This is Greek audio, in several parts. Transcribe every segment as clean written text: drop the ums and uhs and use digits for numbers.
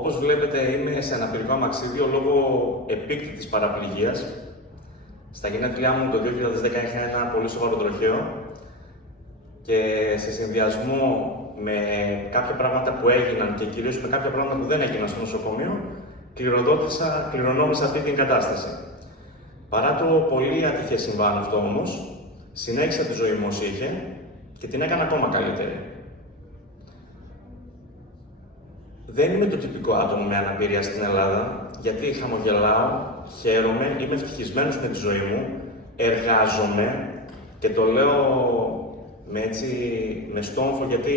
Όπως βλέπετε, είμαι σε αναπηρικό αμαξίδιο λόγω επίκτητης παραπληγίας. Στα γενέθλιά μου το 2010 είχα ένα πολύ σοβαρό τροχαίο και σε συνδυασμό με κάποια πράγματα που έγιναν και κυρίως με κάποια πράγματα που δεν έγιναν στο νοσοκομείο, κληρονόμησα αυτή την κατάσταση. Παρά το πολύ ατυχές συμβάν αυτό όμως, συνέχισα τη ζωή μου ως είχε και την έκανα ακόμα καλύτερη. Δεν είμαι το τυπικό άτομο με αναπηρία στην Ελλάδα, γιατί χαμογελάω, χαίρομαι, είμαι ευτυχισμένος με τη ζωή μου, εργάζομαι και το λέω με στόμφο, γιατί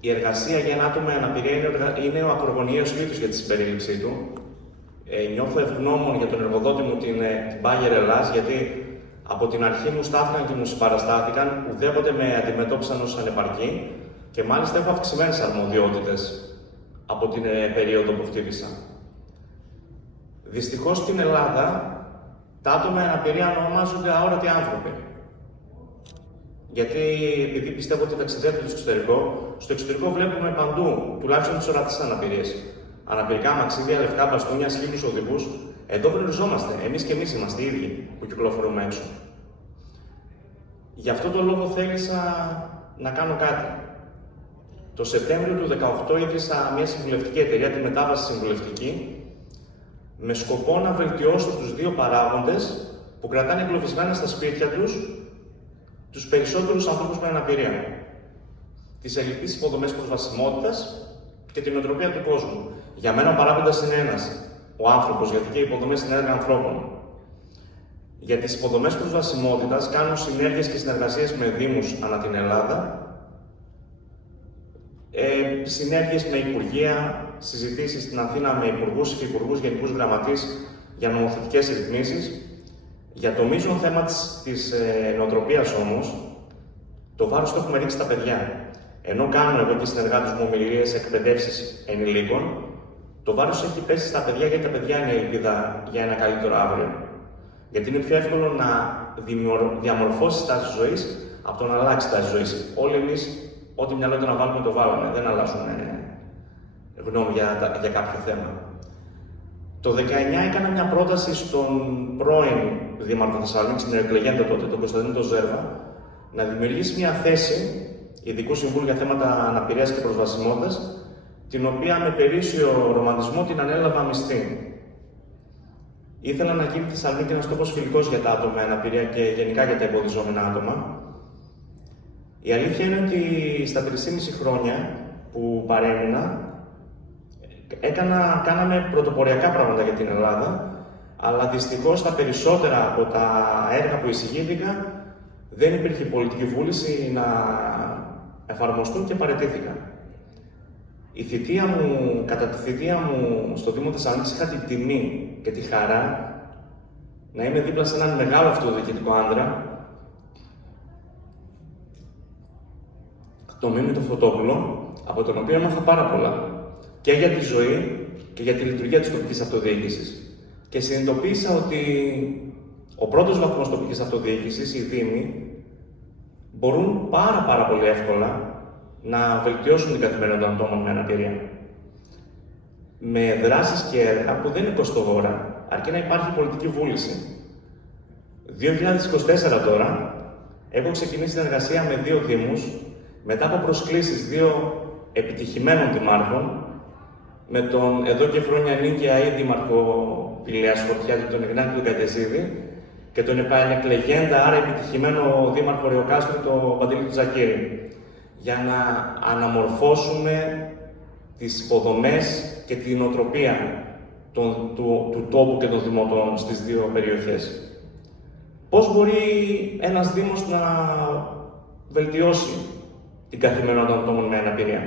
η εργασία για ένα άτομο με αναπηρία είναι ο ακρογωνιαίος λίθος για τη συμπερίληψή του. Νιώθω ευγνώμων για τον εργοδότη μου, την Bayer Ελλάς, γιατί από την αρχή μου στάθηκαν και μου συμπαραστάθηκαν, ουδέποτε με αντιμετώπισαν ως ανεπαρκή και μάλιστα έχω αυξημένες αρμοδιότητες από την περίοδο που χτύπησα. Δυστυχώς στην Ελλάδα, τα άτομα με αναπηρία ονομάζονται αόρατοι άνθρωποι. Γιατί επειδή πιστεύω ότι ταξιδεύουν στο εξωτερικό βλέπουμε παντού, τουλάχιστον τις ορατές αναπηρίες. Αναπηρικά αμαξίδια, λευκά μπαστούνια, σχήμους οδηγούς. Εδώ γνωριζόμαστε. Εμείς και εμείς είμαστε οι ίδιοι που κυκλοφορούμε έξω. Γι' αυτό το λόγο θέλησα να κάνω κάτι. Το Σεπτέμβριο του 2018 ίδρυσα μια συμβουλευτική εταιρεία, τη Μετάβαση Συμβουλευτική, με σκοπό να βελτιώσω τους δύο παράγοντες που κρατάνε εγκλωβισμένα στα σπίτια τους περισσότερους ανθρώπους με αναπηρία. Τις ελλειπείς υποδομές προσβασιμότητας και την νοοτροπία του κόσμου. Για μένα ο παράγοντας είναι ένας, ο άνθρωπος, γιατί και οι υποδομές είναι έργα ανθρώπων. Για τις υποδομές προσβασιμότητας κάνω συνέργειες και συνεργασίες με δήμους ανά την Ελλάδα, συνέργειες με υπουργεία, συζητήσεις στην Αθήνα με υπουργούς, υφυπουργούς, γενικούς γραμματείς για νομοθετικές ρυθμίσεις. Για το μείζον θέμα της νοοτροπίας όμως, το βάρος το έχουμε ρίξει στα παιδιά. Ενώ κάνω εγώ και οι συνεργάτες μου ομιλίες, εκπαιδεύσεις ενηλίκων, το βάρος έχει πέσει στα παιδιά, γιατί τα παιδιά είναι η ελπίδα για ένα καλύτερο αύριο. Γιατί είναι πιο εύκολο να διαμορφώσει τάση ζωής από το να αλλάξει τάση ζωής. Όλοι εμείς, ό,τι μυαλό ήταν να βάλουμε, το βάλαμε. Δεν αλλάζουμε γνώμη για κάποιο θέμα. Το 19 έκανα μια πρόταση στον πρώην Δήμαρχο Θεσσαλονίκης, την εκλεγέντα τότε, τον Κωνσταντίνο Ζέρβα, να δημιουργήσει μια θέση ειδικού συμβούλου για θέματα αναπηρίας και προσβασιμότητας, την οποία με περίσσιο ρομαντισμό την ανέλαβα μισθή. Ήθελα να γίνει τη Θεσσαλονίκη ένας τόπος φιλικός για τα άτομα με αναπηρία και γενικά για τα εμποδιζόμενα άτομα. Η αλήθεια είναι ότι στα 3,5 χρόνια που παρέμεινα, κάναμε πρωτοποριακά πράγματα για την Ελλάδα, αλλά δυστυχώς τα περισσότερα από τα έργα που εισηγήθηκα δεν υπήρχε πολιτική βούληση να εφαρμοστούν και παραιτήθηκα. Κατά τη θητεία μου στο Δήμο Θεσσαλονίκης είχα την τιμή και τη χαρά να είμαι δίπλα σε έναν μεγάλο αυτοδιοικητικό άντρα, τον Μίμη τον Φωτόπουλο, από τον οποίο έμαθα πάρα πολλά και για τη ζωή και για τη λειτουργία της τοπικής αυτοδιοίκησης. Και συνειδητοποίησα ότι ο πρώτος βαθμός τοπικής αυτοδιοίκησης, οι Δήμοι, μπορούν πάρα πολύ εύκολα να βελτιώσουν την καθημερινότητα των ατόμων με αναπηρία. Με δράσεις και έργα που δεν είναι κοστοβόρα, αρκεί να υπάρχει πολιτική βούληση. 2024 τώρα, έχω ξεκινήσει συνεργασία με 2 Δήμους, μετά από προσκλήσεις 2 επιτυχημένων δημάρχων, με τον εδώ και χρόνια νίκαια ή δήμαρχο Πηλαίας Χορτιάτη, τον Ιγνάτη τον Κατεζίδη, και τον επανεκλεγέντα, άρα επιτυχημένο δήμαρχο Ρεοκάστρου, τον Παντελή του Ζακύρη, για να αναμορφώσουμε τις υποδομές και την νοοτροπία του τόπου και των δημοτών στις 2 περιοχές. Πώς μπορεί ένας Δήμος να βελτιώσει την καθημερινότητα των ατόμων με αναπηρία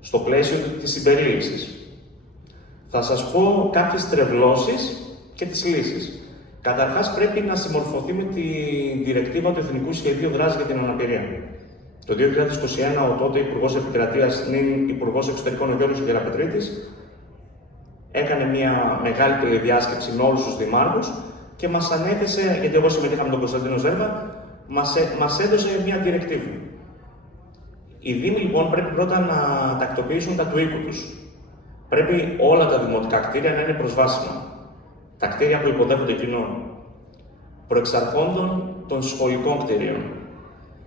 στο πλαίσιο της συμπερίληψης? Θα σας πω κάποιες τρευλώσεις και τις λύσεις. Καταρχάς, πρέπει να συμμορφωθεί με τη διρεκτίβα του Εθνικού Σχεδίου Δράσης για την Αναπηρία. Το 2021, ο τότε Υπουργός Επικρατείας, νυν Υπουργός Εξωτερικών, ο Γιώργος Γεραπετρίτης, έκανε μια μεγάλη τηλεδιάσκεψη με όλους τους δημάρχους και μας ανέθεσε, γιατί εγώ συμμετείχα με τον Κωνσταντίνο Ζέρβα, μας έδωσε μια διρεκτίβα. Οι Δήμοι λοιπόν πρέπει πρώτα να τακτοποιήσουν τα του οίκου τους. πρέπει όλα τα δημοτικά κτίρια να είναι προσβάσιμα. Τα κτίρια που υποδέχονται κοινό. Προεξαρχόντων των σχολικών κτίριων.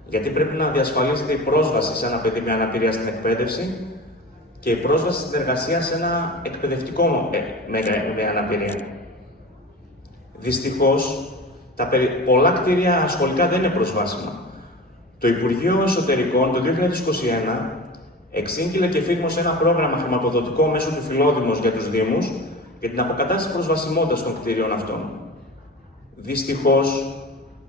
Γιατί πρέπει να διασφαλίζεται η πρόσβαση σε ένα παιδί με αναπηρία στην εκπαίδευση και η πρόσβαση στην εργασία σε ένα εκπαιδευτικό με αναπηρία. Δυστυχώς, πολλά κτίρια σχολικά δεν είναι προσβάσιμα. Το Υπουργείο Εσωτερικών το 2021 εξήγηλε και εφήρμοσε ένα πρόγραμμα χρηματοδοτικό μέσω του Φιλόδημος για τους Δήμους για την αποκατάσταση προσβασιμότητας των κτίριων αυτών. Δυστυχώς,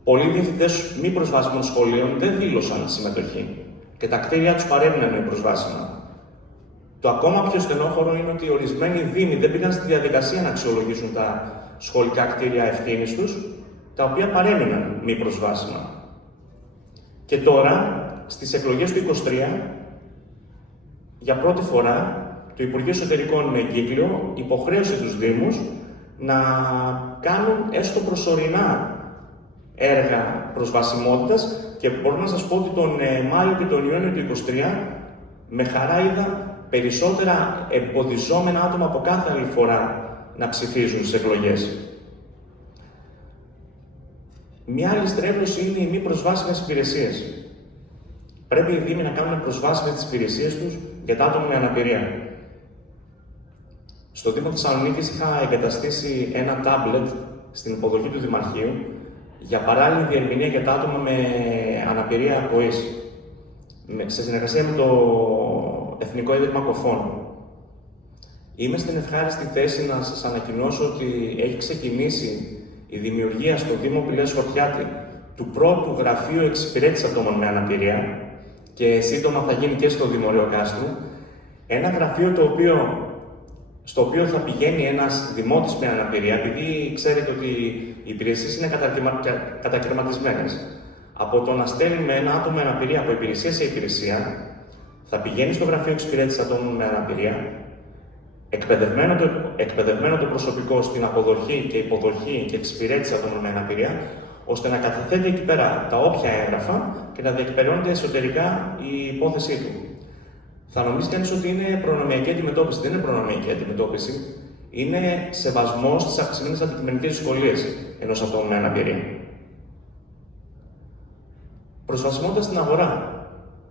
πολλοί διευθυντές μη προσβάσιμων σχολείων δεν δήλωσαν συμμετοχή και τα κτίρια τους παρέμειναν μη προσβάσιμα. Το ακόμα πιο στενόχωρο είναι ότι ορισμένοι δήμοι δεν πήγαν στη διαδικασία να αξιολογήσουν τα σχολικά κτίρια ευθύνης τους, τα οποία παρέμειναν μη προσβάσιμα. Και τώρα, στις εκλογές του 2023, για πρώτη φορά, το Υπουργείο Εσωτερικών με εγκύκλιο υποχρέωσε τους Δήμους να κάνουν έστω προσωρινά έργα προσβασιμότητας και μπορώ να σας πω ότι τον Μάιο και τον Ιούνιο του 2023 με χαρά είδα περισσότερα εμποδιζόμενα άτομα από κάθε άλλη φορά να ψηφίζουν στις εκλογές. Μια άλλη στρέβλωση είναι οι μη προσβάσιμες υπηρεσίες. Πρέπει οι Δήμοι να κάνουν προσβάσιμες τις υπηρεσίες τους για τα άτομα με αναπηρία. Στο Δήμο Θεσσαλονίκης είχα εγκαταστήσει ένα τάμπλετ στην υποδοχή του Δημαρχείου για παράλληλη διερμηνία για τα άτομα με αναπηρία ακοής, σε συνεργασία με το Εθνικό Ίδρυμα Κοφών. Είμαι στην ευχάριστη θέση να σας ανακοινώσω ότι έχει ξεκινήσει η δημιουργία στο Δήμο Πηλαίας Χορτιάτη του πρώτου γραφείου εξυπηρέτησης ατόμων με αναπηρία και σύντομα θα γίνει και στο Δήμο Ρεοκάστρου. Ένα γραφείο στο οποίο θα πηγαίνει ένας δημότης με αναπηρία, επειδή ξέρετε ότι οι υπηρεσίες είναι κατακαιρματισμένες. Από το να στέλνουμε ένα άτομο με αναπηρία από υπηρεσία σε υπηρεσία, θα πηγαίνει στο γραφείο εξυπηρέτησης ατόμων με αναπηρία, εκπαιδευμένο το προσωπικό στην αποδοχή και υποδοχή και εξυπηρέτηση ατόμων με αναπηρία, ώστε να καταθέτει εκεί πέρα τα όποια έγγραφα και να διεκπεραιώνεται εσωτερικά η υπόθεσή του. Θα νομίζει κανείς ότι είναι προνομιακή αντιμετώπιση. Δεν είναι προνομιακή αντιμετώπιση. Είναι σεβασμός στις αυξημένες αντικειμενικές δυσκολίες ενός ατόμου με αναπηρία. Προσβασιμότητα στην αγορά.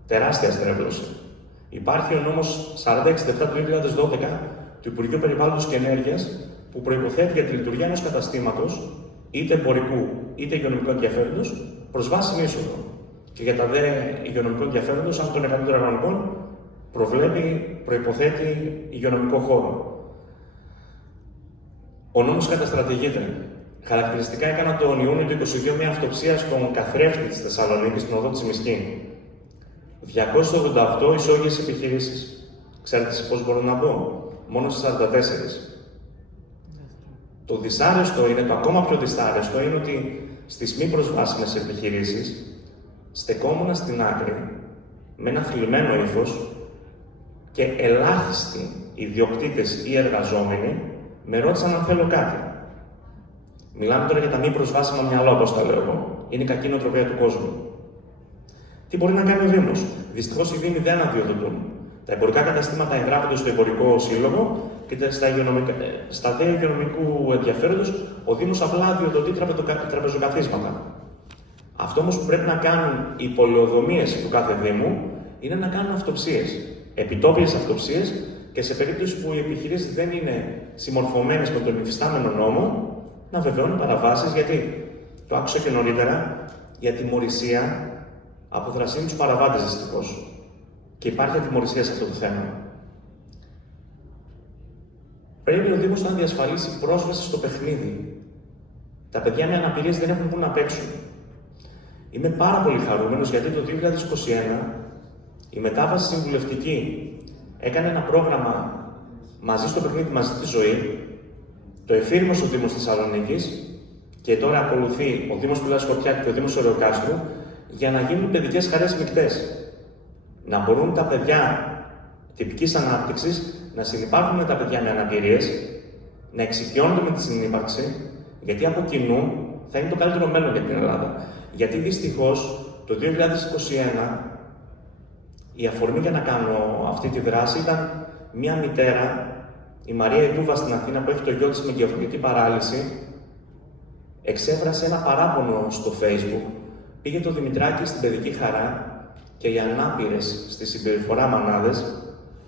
Τεράστια στρέβλωση. Υπάρχει ο νόμος 4067 του 2012 του Υπουργείου Περιβάλλοντος και Ενέργειας που προϋποθέτει για τη λειτουργία ενός καταστήματος, είτε εμπορικού είτε υγειονομικού ενδιαφέροντος, προσβάσιμη είσοδο. Και για τα δε υγειονομικού ενδιαφέροντος, αν των 100 τετραγωνικών, προϋποθέτει υγειονομικό χώρο. Ο νόμος καταστρατηγείται. Χαρακτηριστικά έκανα τον Ιούνιο του 2022 μια αυτοψία στον καθρέφτη της Θεσσαλονίκης, στην οδό της Μισκή. 288 ισόγειες επιχειρήσεις. Ξέρετε πώς μπορώ να πω? Μόνο στις 44. Το δυσάρεστο είναι, το ακόμα πιο δυσάρεστο είναι ότι στις μη προσβάσιμες επιχειρήσεις στεκόμουν στην άκρη με ένα θλιμμένο ύφος και ελάχιστοι ιδιοκτήτες ή εργαζόμενοι με ρώτησαν αν θέλω κάτι. Μιλάμε τώρα για τα μη προσβάσιμα μυαλό, όπως τα λέω εγώ. Είναι η κακή νοοτροπία του κόσμου. Τι μπορεί να κάνει ο Δήμος? Δυστυχώς οι Δήμοι δεν αδειοδοτούν. Τα εμπορικά καταστήματα εγγράφονται στο εμπορικό σύλλογο και στα δε υγειονομικού ενδιαφέροντος ο Δήμος απλά αδειοδοτεί τραπεζοκαθίσματα. Αυτό όμως που πρέπει να κάνουν οι πολεοδομίες του κάθε Δήμου είναι να κάνουν αυτοψίες. Επιτόπιες αυτοψίες και σε περίπτωση που οι επιχειρήσεις δεν είναι συμμορφωμένες με τον υφιστάμενο νόμο, να βεβαιώνουν παραβάσεις, γιατί το άκουσα και νωρίτερα, η ατιμωρησία αποθρασύνει τους παραβάτες δυστυχώς. Και υπάρχει ατιμωρησία σε αυτό το θέμα. Πρέπει ο Δήμος να διασφαλίσει πρόσβαση στο παιχνίδι. Τα παιδιά με αναπηρίες δεν έχουν πού να παίξουν. Είμαι πάρα πολύ χαρούμενος γιατί το 2021 η μετάβαση συμβουλευτική έκανε ένα πρόγραμμα μαζί στο παιχνίδι, μαζί στη ζωή. Το εφήρμοσε ο Δήμος Θεσσαλονίκης και τώρα ακολουθεί ο Δήμος Πηλαίας Χορτιάτη και ο Δήμος Ρεοκάστρου για να γίνουν παιδικές χαρές μεικτές. Να μπορούν τα παιδιά τυπικής ανάπτυξης να συνυπάρχουν με τα παιδιά με αναπηρίες, να εξοικειώνονται με τη συνύπαρξη, γιατί από κοινού θα είναι το καλύτερο μέλλον για την Ελλάδα. Γιατί δυστυχώς το 2021 η αφορμή για να κάνω αυτή τη δράση ήταν μια μητέρα η Μαρία Ιτούβα στην Αθήνα, που έχει το γιο της με εγκεφαλική παράλυση, εξέφρασε ένα παράπονο στο Facebook. Πήγε το Δημητράκη στην Παιδική Χαρά και οι ανάπηρες στη συμπεριφορά μανάδες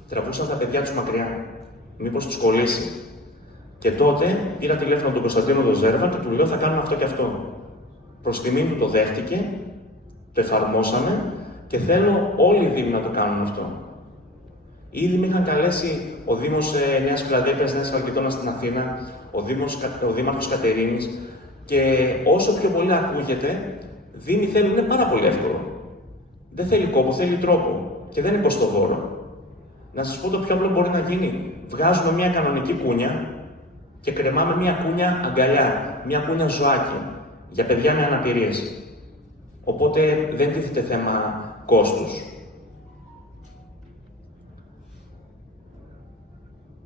τραβούσαν τα παιδιά τους μακριά. Μήπως τους κολλήσει. Και τότε πήρα τηλέφωνο τον Κωνσταντίνο τον Ζέρβα και του λέω: θα κάνουμε αυτό και αυτό. Προς τιμή του το δέχτηκε, το εφαρμόσαμε και θέλω όλοι οι Δήμοι να το κάνουν αυτό. Ήδη με είχαν καλέσει ο Δήμος Νέας Φιλαδέλφειας, Νέας Χαλκιδόνας στην Αθήνα, ο Δήμαρχος Κατερίνης, και όσο πιο πολύ ακούγεται, Δήμοι θέλουν, είναι πάρα πολύ εύκολο. Δεν θέλει κόπο, θέλει τρόπο και δεν είναι κοστοβόρο. Να σας πω το πιο απλό μπορεί να γίνει. Βγάζουμε μια κανονική κούνια και κρεμάμε μια κούνια αγκαλιά, μια κούνια ζωάκι για παιδιά με αναπηρίες. Οπότε δεν τίθεται θέμα κόστους.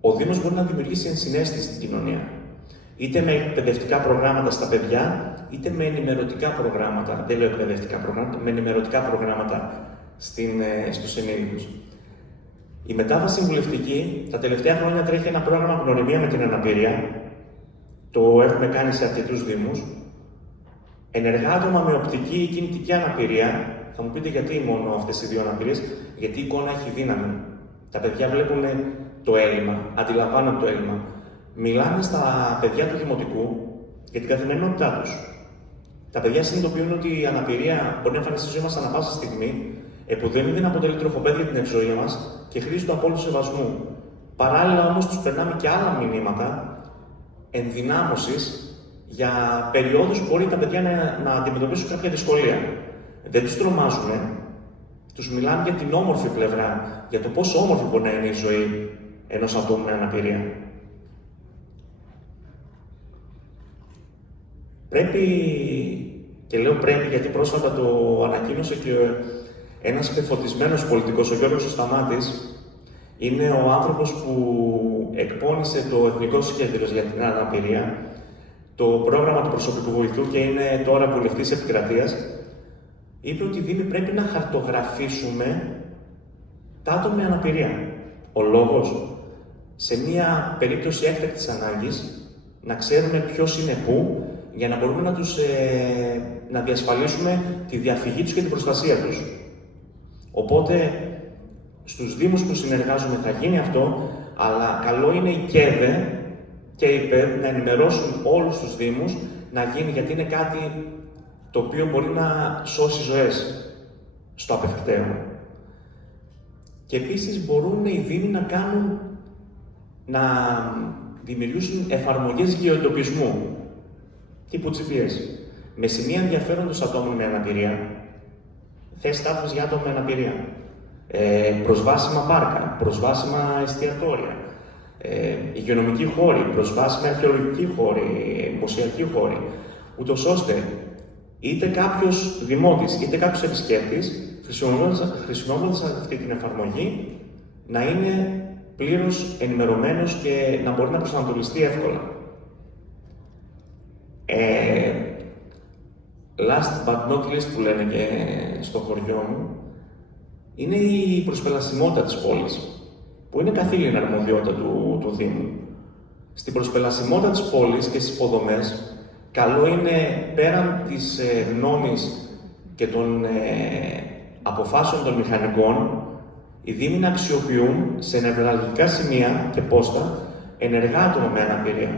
Ο Δήμος μπορεί να δημιουργήσει ενσυναίσθηση στην κοινωνία. Είτε με εκπαιδευτικά προγράμματα στα παιδιά, είτε με ενημερωτικά προγράμματα. Δεν λέω εκπαιδευτικά προγράμματα, με ενημερωτικά προγράμματα στους ενήλικους. Η μετάβαση συμβουλευτική, τα τελευταία χρόνια τρέχει ένα πρόγραμμα γνωριμία με την αναπηρία. Το έχουμε κάνει σε αρκετούς Δήμους. Ενεργά άτομα με οπτική ή κινητική αναπηρία, θα μου πείτε γιατί μόνο αυτές οι δύο αναπηρίες, γιατί η εικόνα έχει δύναμη. Τα παιδιά βλέπουν το έλλειμμα, αντιλαμβάνονται το έλλειμμα. Μιλάνε στα παιδιά του δημοτικού για την καθημερινότητά τους. Τα παιδιά συνειδητοποιούν ότι η αναπηρία μπορεί να εμφανιστεί στη ζωή μας ανά πάσα στιγμή, επουδενή δεν αποτελεί τροχοπέδι για την ευζοία μας και χρήζει του απόλυτου σεβασμού. Παράλληλα όμως τους περνάμε και άλλα μηνύματα ενδυνάμωσης για περιόδους που μπορεί τα παιδιά να αντιμετωπίσουν κάποια δυσκολία. Δεν τους τρομάζουμε, τους μιλάμε για την όμορφη πλευρά, για το πόσο όμορφη μπορεί να είναι η ζωή ενός ατόμου με αναπηρία. Πρέπει, και λέω πρέπει γιατί πρόσφατα το ανακοίνωσε και ένας πεφωτισμένος πολιτικός, ο Γιώργος Σταμάτης, είναι ο άνθρωπος που εκπώνησε το Εθνικό Σχέδιο για την Αναπηρία, το πρόγραμμα του προσωπικού βοηθού και είναι τώρα βουλευτής επικρατείας. Είπε ότι οι Δήμοι πρέπει να χαρτογραφήσουμε τα άτομα με αναπηρία. Ο λόγος, σε μια περίπτωση έκτακτης ανάγκης, να ξέρουμε ποιος είναι πού, για να μπορούμε να διασφαλίσουμε τη διαφυγή τους και την προστασία τους. Οπότε, στους Δήμους που συνεργάζομαι θα γίνει αυτό, αλλά καλό είναι η ΚΕΔΕ και η ΠΕΔ να ενημερώσουν όλους τους Δήμους να γίνει, γιατί είναι κάτι το οποίο μπορεί να σώσει ζωές στο απευκταίο. Και επίσης μπορούν οι Δήμοι να δημιουργήσουν εφαρμογές γεωεντοπισμού, τύπου GPS, με σημεία ενδιαφέροντος ατόμων με αναπηρία, θέσεις στάθμης για άτομα με αναπηρία, προσβάσιμα πάρκα, προσβάσιμα εστιατόρια, υγειονομικοί χώροι, προσβάσιμοι αρχαιολογικοί χώροι, μουσιακοί χώροι, ούτως ώστε είτε κάποιος δημότης είτε κάποιος επισκέπτης, χρησιμοποιώντας αυτή την εφαρμογή, να είναι πλήρως ενημερωμένος και να μπορεί να προσανατολιστεί εύκολα. Last but not least, που λένε και στο χωριό μου, είναι η προσπελασιμότητα της πόλης, που είναι καθήλυνα αρμοδιότητα του Δήμου. Στην προσπελασιμότητα της πόλης και στις υποδομές, καλό είναι πέραν της γνώμης και των αποφάσεων των μηχανικών, οι Δήμοι να αξιοποιούν σε νευραλγικά σημεία και πόστα ενεργά άτομα με αναπηρία.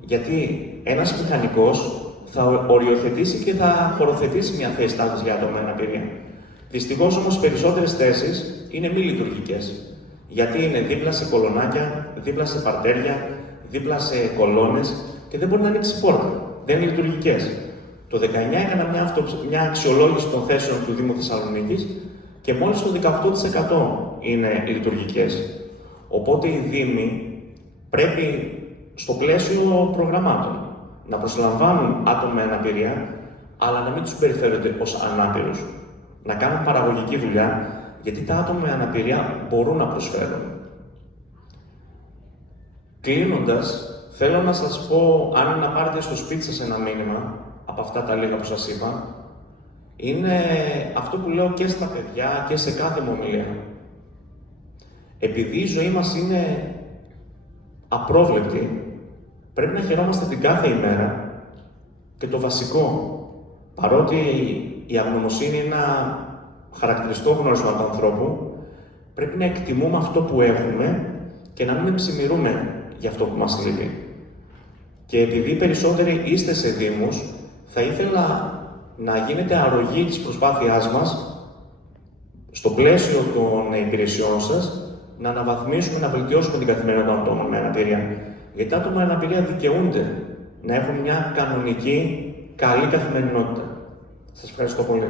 Γιατί ένας μηχανικός θα οριοθετήσει και θα χωροθετήσει μια θέση στάθμης για άτομα με αναπηρία. Δυστυχώς όμως οι περισσότερες θέσεις είναι μη λειτουργικές. Γιατί είναι δίπλα σε κολονάκια, δίπλα σε παρτέρια, δίπλα σε κολόνες και δεν μπορεί να ανοίξει πόρτα. Δεν είναι λειτουργικές. Το 19 έκανα μια αξιολόγηση των θέσεων του Δήμου Θεσσαλονίκης και μόλις το 18% είναι λειτουργικές. Οπότε οι Δήμοι πρέπει στο πλαίσιο προγραμμάτων να προσλαμβάνουν άτομα με αναπηρία, αλλά να μην τους περιφέρονται ως ανάπηρους. Να κάνουν παραγωγική δουλειά, γιατί τα άτομα με αναπηρία μπορούν να προσφέρουν. Κλείνοντας, θέλω να σας πω, αν να πάρετε στο σπίτι σας ένα μήνυμα, από αυτά τα λίγα που σας είπα, είναι αυτό που λέω και στα παιδιά και σε κάθε μου ομιλία. Επειδή η ζωή μας είναι απρόβλεπτοι, πρέπει να χαιρόμαστε την κάθε ημέρα και το βασικό, παρότι η αγνωμοσύνη είναι ένα χαρακτηριστικό γνώρισμα του ανθρώπου, πρέπει να εκτιμούμε αυτό που έχουμε και να μην εμψημυρούμε για αυτό που μας λείπει. Και επειδή περισσότεροι είστε σε δήμους, θα ήθελα να γίνεται αρρωγή της προσπάθειάς μας στο πλαίσιο των υπηρεσιών σας, να αναβαθμίσουμε, να βελτιώσουμε την καθημερινότητα των ατόμων με αναπηρία. Γιατί τα άτομα με αναπηρία δικαιούνται να έχουν μια κανονική, καλή καθημερινότητα. Σας ευχαριστώ πολύ.